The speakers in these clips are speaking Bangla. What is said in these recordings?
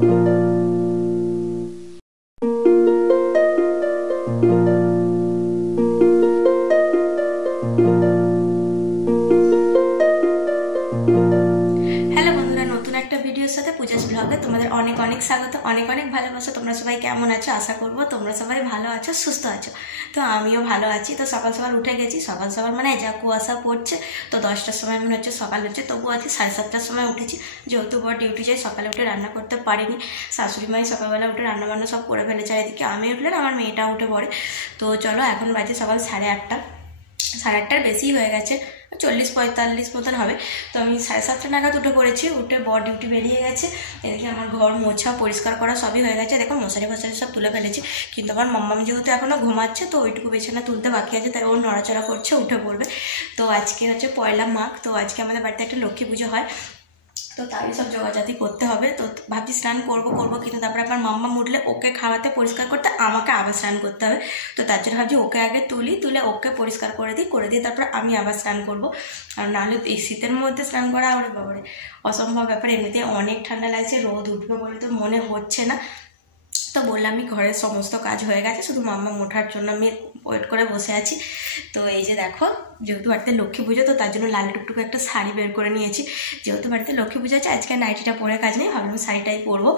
হ্যালো বন্ধুরা, নতুন একটা ভিডিওর সাথে পূজাস ব্লগে তোমাদের অনেক অনেক স্বাগত, অনেক অনেক ভালোবাসা। তোমরা সবাই কেমন আছো? আশা করবো তোমরা সবাই ভালো আছো, সুস্থ আছো। তো আমিও ভালো আছি। তো সকাল সকাল উঠে গেছি। সকাল সকাল মানে যা কুয়াশা পড়ছে, তো 10টার সময় মনে হচ্ছে সকাল হচ্ছে, তবু আজকে 7:30টার সময় উঠেছি। যেহেতু বড় ডিউটি যায়, সকালে উঠে রান্না করতে পারিনি। শাশুড়ি মাই সকালবেলা উঠে রান্না বান্না সব করে ফেলেছে। আর এদিকে আমি উঠলে আমার মেয়েটা উঠে পড়ে। তো চলো, এখন বাজে সকাল 8:30। 8:30টার বেশি হয়ে গেছে, 40-45 মতন হবে। তো আমি 7:30 নাগাদ উঠে পড়েছি। উঠে বড় ডিউটি বেরিয়ে গেছে। এদিকে আমার ঘর মোছা পরিষ্কার করা সবই হয়ে গেছে। দেখো মশারি ফশারি সব তুলে ফেলেছি। কিন্তু আমার মাম্মাম যেহেতু এখনও ঘুমাচ্ছে, তো ওইটুকু বিছানা তুলতে বাকি আছে, তাই ও নড়াচড়া করছে, উঠে পড়বে। তো আজকে হচ্ছে পয়লা মাঘ। তো আজকে আমাদের বাড়িতে একটা লক্ষ্মী পুজো হয়, তো তারই সব জোগাড়জাতি করতে হবে। তো ভাবছি স্নান করবো কিন্তু তারপরে আমার মাম্মা উঠলে ওকে খাওয়াতে পরিষ্কার করতে আমাকে আবার স্নান করতে হবে। তো তার জন্য ভাবছি ওকে আগে তুলে ওকে পরিষ্কার করে দিই তারপর আমি আবার স্নান করবো। আর নাহলে এই শীতের মধ্যে স্নান করা ওরে বাবারে অসম্ভব ব্যাপার। এমনিতে অনেক ঠান্ডা লাগছে, রোদ উঠবে বলে তো মনে হচ্ছে না। তো বললাম আমি ঘরের সমস্ত কাজ হয়ে গেছে, শুধু মাম্মা ওঠার জন্য আমি ওয়েট করে বসে আছি। তো এই যে দেখো, যেহেতু বাড়িতে লক্ষ্মী পুজো, তো তার জন্য লাল টুকটুকে একটা শাড়ি বের করে নিয়েছি। যেহেতু বাড়িতে লক্ষ্মী পুজো আছে, আজকে নাইটিটা পরে কাজ নেই, ভাবলাম শাড়িটাই পরবো।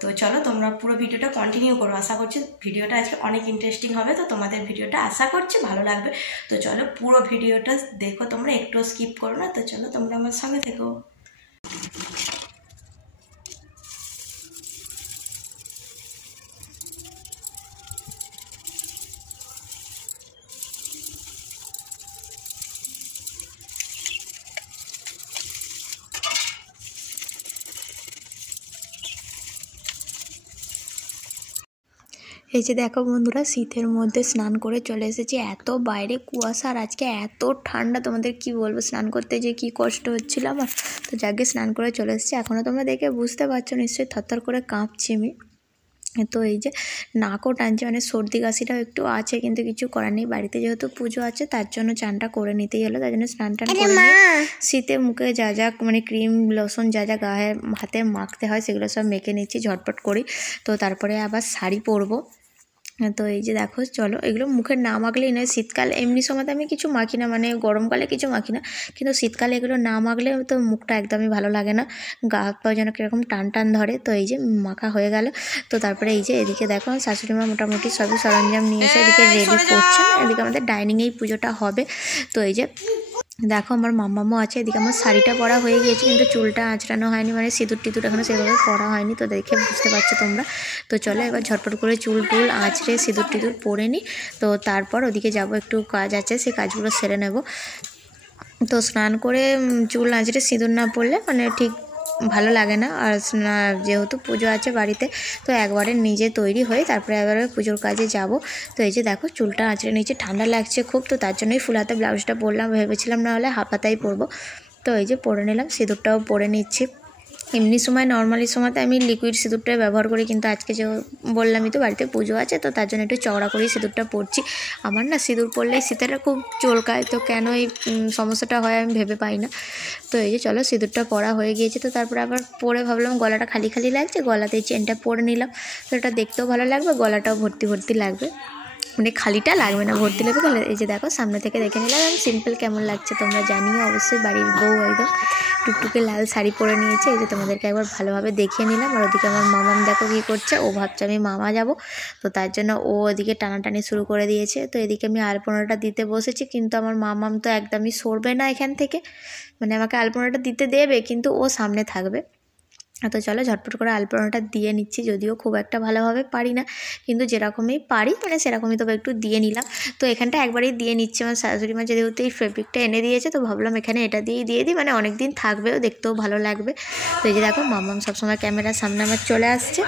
তো চলো, তোমরা পুরো ভিডিওটা কন্টিনিউ করো। আশা করছি ভিডিওটা আজকে অনেক ইন্টারেস্টিং হবে। তো তোমাদের ভিডিওটা আশা করছি ভালো লাগবে। তো চলো, পুরো ভিডিওটা দেখো, তোমরা একটু স্কিপ করো না। তো চলো, তোমরা আমার সঙ্গে থেকো। এই যে দেখো বন্ধুরা, শীতের মধ্যে স্নান করে চলে এসেছি। এত বাইরে কুয়াশা আর আজকে এত ঠান্ডা, তোমাদের কি বলবো, স্নান করতে যে কি কষ্ট হচ্ছিল আমার। তো যাকে স্নান করে চলে এসেছি। এখনও তোমরা দেখে বুঝতে পারছো নিশ্চয়ই, থরথর করে কাঁপছি আমি। তো এই যে নাকও টানছে, মানে সর্দি কাশিটাও একটু আছে, কিন্তু কিছু করার নেই। বাড়িতে যেহেতু পুজো আছে, তার জন্য চানটা করে নিতেই হলো। তার জন্য স্নান টান করে নিয়ে শীতে মুখে যা যা মানে ক্রিম লোশন যা যা গায়ে হাতে মাখতে হয় সেগুলো সব মেখে নিচ্ছি ঝটপট করি। তো তারপরে আবার শাড়ি পরবো। তো এই যে দেখো, চলো, এগুলো মুখে না মাখলেই নয়। শীতকাল এমনি সময়তে আমি কিছু মাখি না, মানে গরমকালে কিছু মাখি না, কিন্তু শীতকালে এগুলো না মাখলে তো মুখটা একদমই ভালো লাগে না, গা হাত পা যেন কীরকম টান টান ধরে। তো এই যে মাখা হয়ে গেল। তো তারপরে এই যে এদিকে দেখো, শাশুড়ি মা মোটামুটি সবই সরঞ্জাম নিয়ে এসে এদিকে রেডি করছেন। এদিকে আমাদের ডাইনিংয়েই পুজোটা হবে। তো এই যে দেখো, আমার মাম্মামও আছে। এদিকে আমার শাড়িটা পরা হয়ে গিয়েছে, কিন্তু চুলটা আঁচড়ানো হয়নি, মানে সিঁদুর টিঁদুর এখনো সেভাবে পরা হয়নি। তো দেখে বুঝতে পারছো তোমরা। তো চলো, এবার ঝটপট করে চুল টুল আঁচড়ে সিঁদুর টিঁদুর পরে নিই। তো তারপর ওদিকে যাব, একটু কাজ আছে, সেই কাজগুলো সেরে নেব। তো স্নান করে চুল আঁচড়ে সিঁদুর না পরলে মানে ঠিক ভালো লাগে না। আর যেহেতু পুজো আছে বাড়িতে, তো একবারে নিজে তৈরি হয়ে তারপরে এবারে পুজোর কাজে যাব। তো এই যে দেখো, চুলটা আঁচড়ে নিচে, ঠান্ডা লাগছে খুব, তো তার জন্যই ফুল হাতে ব্লাউজটা পরলাম। ভেবেছিলাম না হলে হাফ হাতাই পরবো। তো এই যে পরে নিলাম, সিঁদুরটাও পরে নিচ্ছি। এমনি সময় নর্মালি সময়তে আমি লিকুইড সিঁদুরটাই ব্যবহার করি, কিন্তু আজকে যে বললামই তো বাড়িতে পুজো আছে, তো তার জন্য একটু চওড়া করেই সিঁদুরটা পরছি। আমার না সিঁদুর পরলেই শীতেটা খুব চলকায়, তো কেন এই সমস্যাটা হয় আমি ভেবে পাই না। তো এই যে চলো, সিঁদুরটা পরা হয়ে গিয়েছে। তো তারপরে আবার পরে ভাবলাম গলাটা খালি খালি লাগছে, গলাতে চেনটা পরে নিলাম। তো এটা দেখতেও ভালো লাগবে, গলাটাও ভর্তি ভর্তি লাগবে, মানে খালিটা লাগবে না, ভর্তি লাগবে গলা। এই যে দেখো, সামনে থেকে দেখে নিলাম আমি সিম্পল কেমন লাগছে তোমরা জানিও অবশ্যই। বাড়ির বউ একদম টুকটুকে লাল শাড়ি পরে নিয়েছে। এই যে তোমাদেরকে একবার ভালোভাবে দেখিয়ে নিলাম। আর ওদিকে আমার মামাম দেখো কী করছে, ও ভাবছে আমি মামা যাব, তো তার জন্য ও ওদিকে টানাটানি শুরু করে দিয়েছে। তো এদিকে আমি আলপনাটা দিতে বসেছি, কিন্তু আমার মামাম তো একদমই সরবে না এখান থেকে, মানে আমাকে আলপনাটা দিতে দেবে, কিন্তু ও সামনে থাকবে। তো চলো, ঝটপট করে আলপনাটা দিয়ে নিচ্ছি, যদিও খুব একটা ভালোভাবে পারি না, কিন্তু যেরকমই পারি মানে সেরকমই তবে একটু দিয়ে নিলাম। তো এখানটা একবারেই দিয়ে নিচ্ছি। আমার শাশুড়ি মা যেহেতু এই ফেব্রিকটা এনে দিয়েছে, তো ভাবলাম এখানে এটা দিয়েই দিয়ে দিই, মানে অনেক দিন থাকবেও, দেখতেও ভালো লাগবে। তো এই যে দেখো, মাম্মাম সবসময় ক্যামেরার সামনে আমার চলে আসছে।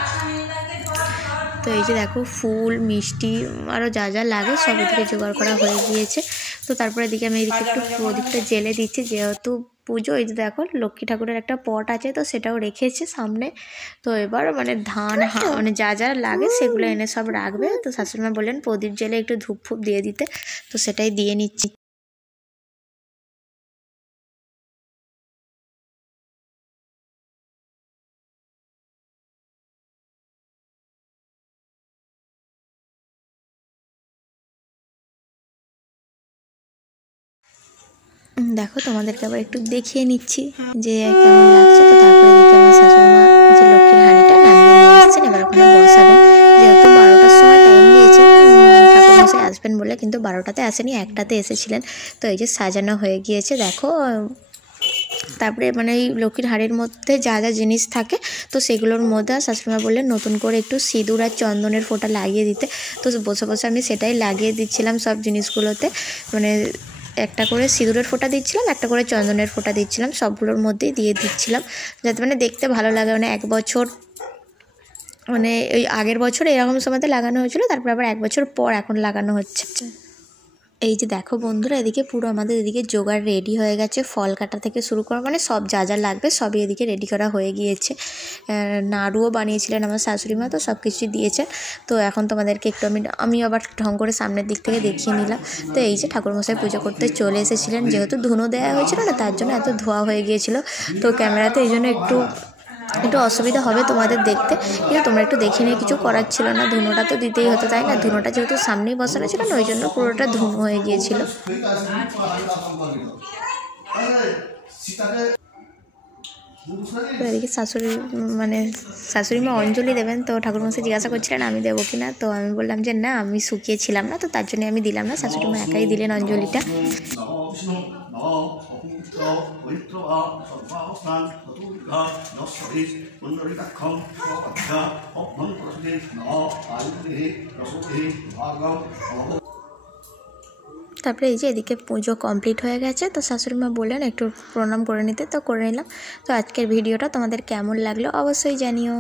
তো এই যে দেখো, ফুল মিষ্টি আরও যা যা লাগে সব এদিকে জোগাড় করা হয়ে গিয়েছে। তো তারপরে এদিকে আমি এদিকে একটু প্রদীপটা জেলে দিচ্ছি, যেহেতু পুজো। এই যে দেখো, লক্ষ্মী ঠাকুরের একটা পট আছে, তো সেটাও রেখেছে সামনে। তো এবার মানে ধান মানে যা যা লাগে সেগুলো এনে সব রাখবে। তো শাশুড়িমা বললেন প্রদীপ জেলে একটু ধূপ ফুপ দিয়ে দিতে, তো সেটাই দিয়ে নিচ্ছি। দেখো তোমাদেরকে আবার একটু দেখিয়ে নিচ্ছি যে কেমন লাগছে। তো তারপরে দেখি আমার শাশুড়িমা যে লক্ষ্মীর হাঁড়িটা নামিয়ে নিয়ে এসছেন, এবার ওখানে বসাবেন। যেহেতু 12টার সময় টাইম দিয়েছে ঠাকুরমশাই আসবেন বলে, কিন্তু 12টাতে আসেনি, 1টাতে এসেছিলেন। তো এই যে সাজানো হয়ে গিয়েছে দেখো। তারপরে মানে এই লক্ষ্মীর হাঁড়ির মধ্যে যা যা জিনিস থাকে তো সেগুলোর মধ্যে শাশুড়িমা বললেন নতুন করে একটু সিঁদুর আর চন্দনের ফোঁটা লাগিয়ে দিতে। তো বসে বসে আমি সেটাই লাগিয়ে দিচ্ছিলাম সব জিনিসগুলোতে। মানে একটা করে সিঁদুরের ফোঁটা দিচ্ছিলাম, একটা করে চন্দনের ফোঁটা দিচ্ছিলাম, সবগুলোর মধ্যেই দিয়ে দিচ্ছিলাম যাতে মানে দেখতে ভালো লাগে। মানে 1 বছর মানে ওই আগের বছর এরকম সময়তে লাগানো হয়েছিল, তারপর আবার 1 বছর পর এখন লাগানো হচ্ছে। এই যে দেখো বন্ধুরা, এদিকে পুরো আমাদের এদিকে জোগাড় রেডি হয়ে গেছে। ফল কাটা থেকে শুরু করা মানে সব যা যা লাগবে সবই এদিকে রেডি করা হয়ে গিয়েছে। নাড়ুও বানিয়েছিলেন আমার শাশুড়িমা, তো সব কিছুই দিয়েছে। তো এখন তোমাদেরকে একটু আমি আবার ঢং করে সামনের দিক থেকে দেখিয়ে নিলাম। তো এই যে ঠাকুরমশাই পুজো করতে চলে এসেছিলেন, যেহেতু ধুনো দেওয়া হয়েছিল না তার জন্য এত ধোয়া হয়ে গিয়েছিল। তো ক্যামেরাতে এই জন্য একটু অসুবিধা হবে তোমাদের দেখতে, কিন্তু তোমরা একটু দেখে নিয়ে, কিছু করার ছিল না, ধুনোটা তো দিতেই হতো তাই না। ধুনোটা যেহেতু সামনেই বসানো ছিল না ওই জন্য পুরোটা ধুনো হয়ে গিয়েছিল। তো এদিকে শাশুড়িমা অঞ্জলি দেবেন, তো ঠাকুরমশাই জিজ্ঞাসা করছিলেন আমি দেবো কি না। তো আমি বললাম যে না, আমি শুকিয়েছিলাম না, তো তার জন্য আমি দিলাম না, শাশুড়িমা একাই দিলেন অঞ্জলিটা। তারপরে এই যে এদিকে পুজো কমপ্লিট হয়ে গেছে, তো শাশুড়িমা বললেন একটু প্রণাম করে নিতে, তো করে নিলাম। তো আজকের ভিডিওটা তোমাদের কেমন লাগলো অবশ্যই জানিও।